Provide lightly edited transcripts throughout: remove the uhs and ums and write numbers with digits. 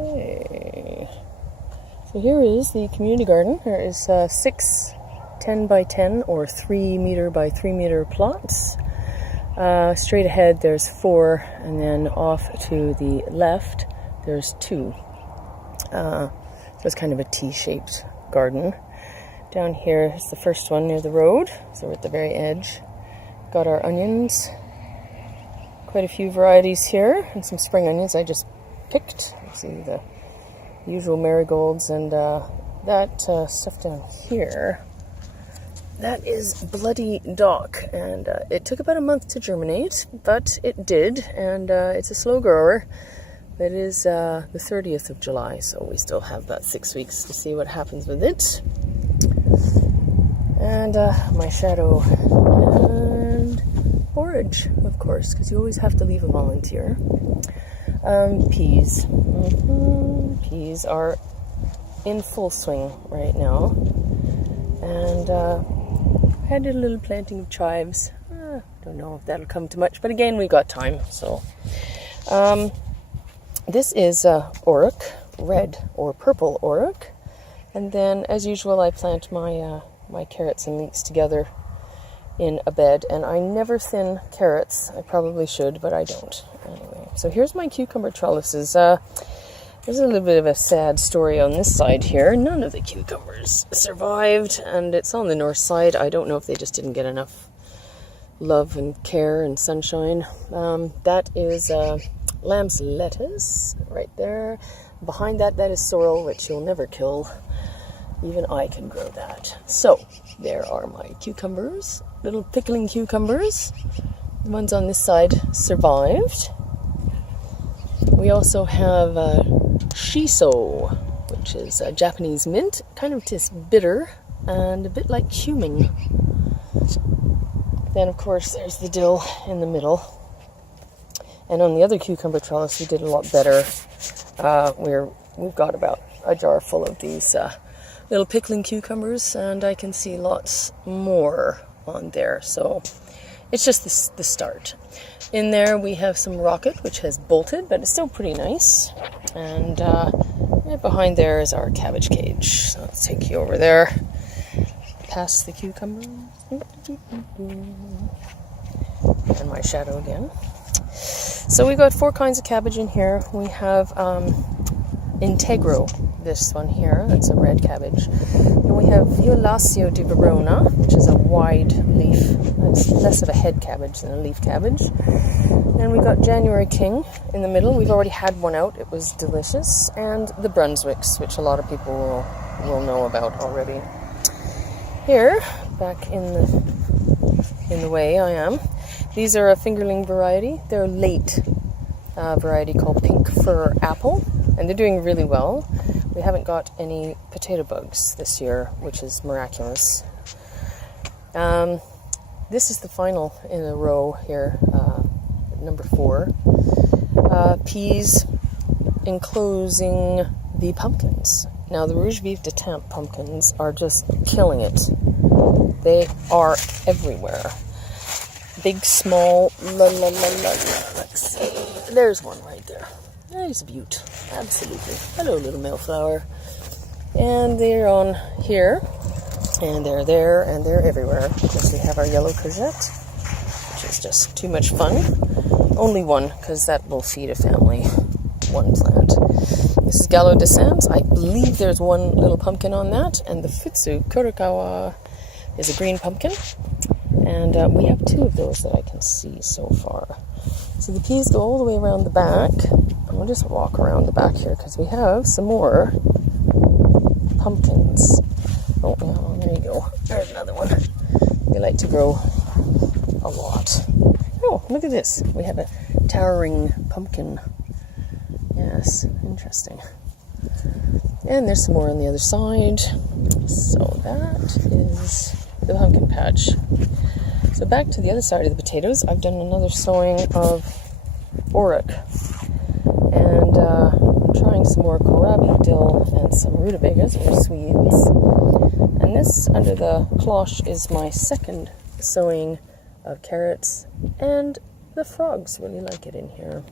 Okay. So here is the community garden. There is 6 10 by 10 or 3 meter by 3 meter plots. Straight ahead there's 4, and then off to the left there's 2. So it's kind of a T-shaped garden. Down here is the first one near the road, so we're at the very edge. Got our onions, quite a few varieties here, and some spring onions I just picked. You see the usual marigolds, and that stuff down here, that is Bloody Dock, and it took about a month to germinate, but it did, and it's a slow grower. It is the 30th of July, so we still have about 6 weeks to see what happens with it. And my shadow and borage, of course, because you always have to leave a volunteer. Peas. Peas are in full swing right now. And I did a little planting of chives. Don't know if that'll come to much, but again, we got time. So this is Auroch, red or purple Auroch. And then, as usual, I plant my my carrots and leeks together in a bed, and I never thin carrots. I probably should, but I don't. Anyway, so here's my cucumber trellises. There's a little bit of a sad story on this side here. None of the cucumbers survived, and it's on the north side. I don't know if they just didn't get enough love and care and sunshine. That is lamb's lettuce right there. Behind that, that is sorrel, which you'll never kill. Even I can grow that. So, there are my cucumbers, little pickling cucumbers. The ones on this side survived. We also have shiso, which is a Japanese mint, kind of just bitter and a bit like cumin. Then, of course, there's the dill in the middle. And on the other cucumber trellis, we did a lot better. We've got about a jar full of these little pickling cucumbers, and I can see lots more on there. So it's just the start. In there we have some rocket, which has bolted, but it's still pretty nice. And right behind there is our cabbage cage. So let's take you over there. Past the cucumbers. And my shadow again. So we got 4 kinds of cabbage in here. We have Integro, this one here, that's a red cabbage. And we have Violaceo di Verona, which is a wide leaf. It's less of a head cabbage than a leaf cabbage. And we got January King in the middle. We've already had one out. It was delicious. And the Brunswicks, which a lot of people will know about already. Here, back in the way I am. These are a fingerling variety. They're a late variety called Pink Fir Apple, and they're doing really well. We haven't got any potato bugs this year, which is miraculous. This is the final in a row here, number 4. Peas enclosing the pumpkins. Now, the Rouge Vif de Temp pumpkins are just killing it. They are everywhere. Big, small, let's see. There's one right there. There's a beaut. Absolutely. Hello, little Mayflower. And they're on here. And they're there, and they're everywhere. Of course, we have our yellow courgette, which is just too much fun. Only one, because that will feed a family. One plant. This is Gallo de Sans. I believe there's one little pumpkin on that. And the Futsu Kurokawa is a green pumpkin. And we have 2 of those that I can see so far. So the peas go all the way around the back. And we'll just walk around the back here because we have some more pumpkins. Oh, yeah, there you go. There's another one. They like to grow a lot. Oh, look at this. We have a towering pumpkin. Yes, interesting. And there's some more on the other side. So that is the pumpkin patch. So back to the other side of the potatoes, I've done another sowing of Auroch. And I'm trying some more kohlrabi, dill, and some rutabagas, or Swedes. And this, under the cloche, is my second sowing of carrots. And the frogs really like it in here.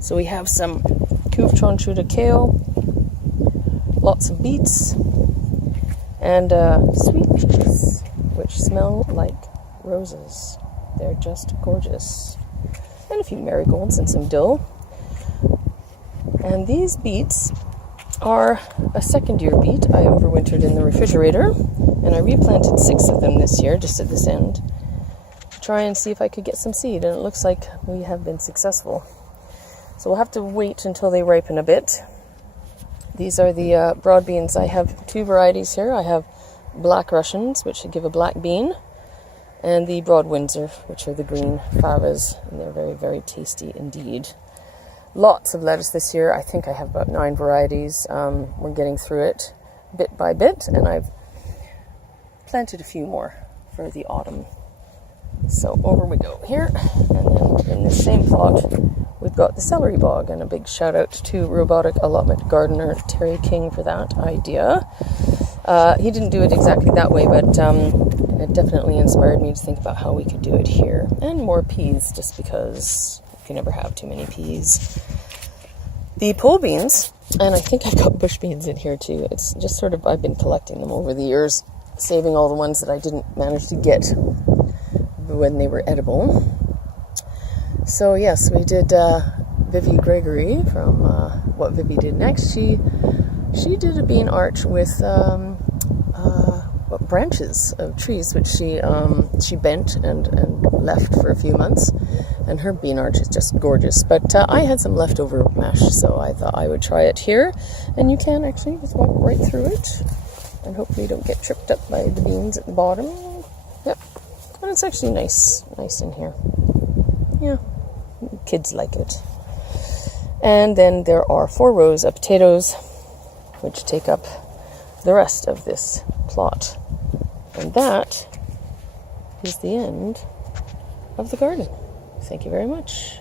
So we have some Kuvchonchuda kale, lots of beets, and sweet peas, which smell like roses. They're just gorgeous. And a few marigolds and some dill. And these beets are a second-year beet. I overwintered in the refrigerator, and I replanted 6 of them this year, just at this end, to try and see if I could get some seed, and it looks like we have been successful. So we'll have to wait until they ripen a bit. These are the broad beans. I have 2 varieties here. I have Black Russians, which give a black bean, and the Broad Windsor, which are the green favas, and they're very, very tasty indeed. Lots of lettuce this year. I think I have about 9 varieties. We're getting through it bit by bit, and I've planted a few more for the autumn. So over we go here, and then in this same plot we've got the celery bog, and a big shout out to robotic allotment gardener Terry King for that idea. He didn't do it exactly that way, but it definitely inspired me to think about how we could do it here. And more peas, just because you can never have too many peas. The pole beans, and I think I've got bush beans in here too. It's just sort of, I've been collecting them over the years, saving all the ones that I didn't manage to get when they were edible. So yes, we did Vivi Gregory from What Vivi Did Next. She did a bean arch with branches of trees, which she bent and left for a few months, and her bean arch is just gorgeous. But I had some leftover mesh, so I thought I would try it here, and you can actually just walk right through it, and hopefully you don't get tripped up by the beans at the bottom. Yep, but it's actually nice in here. Yeah, kids like it. And then there are 4 rows of potatoes, which take up the rest of this plot. And that is the end of the garden. Thank you very much.